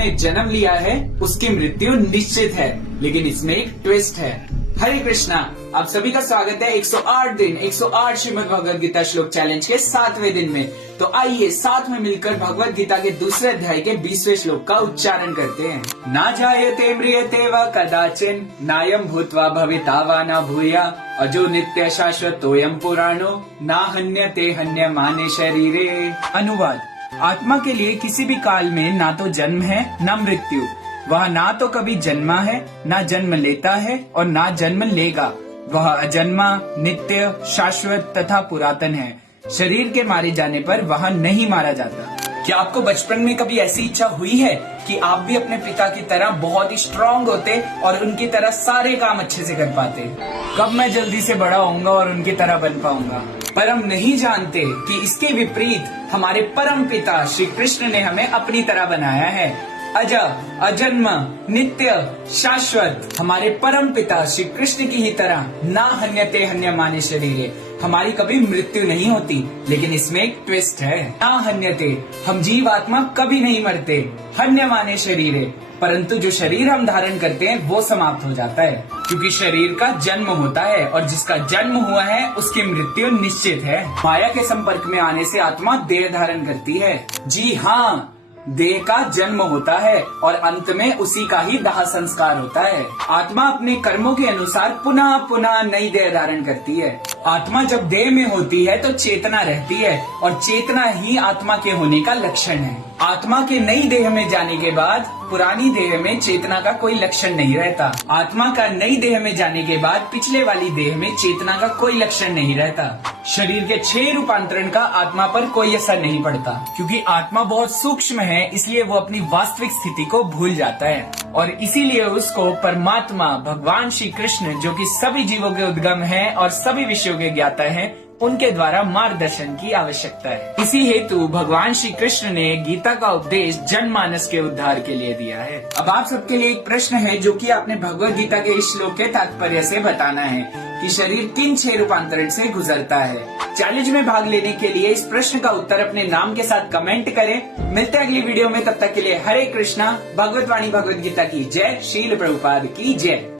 जिसने जन्म लिया है उसकी मृत्यु निश्चित है, लेकिन इसमें एक ट्विस्ट है। हरे कृष्णा, आप सभी का स्वागत है 108 दिन 108 श्रीमद् भगवद गीता श्लोक चैलेंज के 7वें दिन में। तो आइए साथ में मिलकर भगवद गीता के दूसरे अध्याय के 20वें श्लोक का उच्चारण करते हैं। ना जायते म्रियते व कदाचिन नायम भूत्वा भविता वा न भूया अजो नित्य शाश्वतोयम पुराणो ना हन्यते हन्यमाने शरीरे। अनुवाद: आत्मा के लिए किसी भी काल में ना तो जन्म है ना मृत्यु। वह ना तो कभी जन्मा है, ना जन्म लेता है और ना जन्म लेगा। वह अजन्मा, नित्य, शाश्वत तथा पुरातन है। शरीर के मारे जाने पर वह नहीं मारा जाता। क्या आपको बचपन में कभी ऐसी इच्छा हुई है कि आप भी अपने पिता की तरह बहुत ही स्ट्रांग होते और उनकी तरह सारे काम अच्छे से कर पाते? कब मैं जल्दी से बड़ा होऊंगा और उनकी तरह बन पाऊंगा। पर हम नहीं जानते कि इसके विपरीत हमारे परम पिता श्री कृष्ण ने हमें अपनी तरह बनाया है। अज, अजन्म, नित्य, शाश्वत। हमारे परम पिता श्री कृष्ण की ही तरह ना हन्यते हन्यमाने शरीरे, हमारी कभी मृत्यु नहीं होती। लेकिन इसमें एक ट्विस्ट है। ना हन्यते, हम जीव आत्मा कभी नहीं मरते। हन्यमाने शरीरे, परंतु जो शरीर हम धारण करते हैं वो समाप्त हो जाता है, क्योंकि शरीर का जन्म होता है और जिसका जन्म हुआ है उसकी मृत्यु निश्चित है। माया के संपर्क में आने से आत्मा देह धारण करती है। जी हाँ, देह का जन्म होता है और अंत में उसी का ही दाह संस्कार होता है। आत्मा अपने कर्मों के अनुसार पुनः पुनः नई देह धारण करती है। आत्मा जब देह में होती है तो चेतना रहती है और चेतना ही आत्मा के होने का लक्षण है। आत्मा के नई देह में जाने के बाद पुरानी देह में चेतना का कोई लक्षण नहीं रहता। आत्मा का नई देह में जाने के बाद पिछले वाली देह में चेतना का कोई लक्षण नहीं रहता। शरीर के 6 रूपांतरण का आत्मा पर कोई असर नहीं पड़ता, क्योंकि आत्मा बहुत सूक्ष्म है, इसलिए वो अपनी वास्तविक स्थिति को भूल जाता है और इसीलिए उसको परमात्मा भगवान श्री कृष्ण, जो कि सभी जीवों के उद्गम है और सभी विषयों के ज्ञाता है, उनके द्वारा मार्गदर्शन की आवश्यकता है। इसी हेतु भगवान श्री कृष्ण ने गीता का उपदेश जनमानस के उद्धार के लिए दिया है। अब आप सबके लिए एक प्रश्न है जो कि आपने भगवद गीता के इस श्लोक के तात्पर्य से बताना है कि शरीर किन 6 रूपांतरण से गुजरता है। चैलेंज में भाग लेने के लिए इस प्रश्न का उत्तर अपने नाम के साथ कमेंट करें। मिलते हैं अगली वीडियो में, तब तक के लिए हरे कृष्णा। भगवत वाणी भगवद गीता की जय। श्रील प्रभुपाद की जय।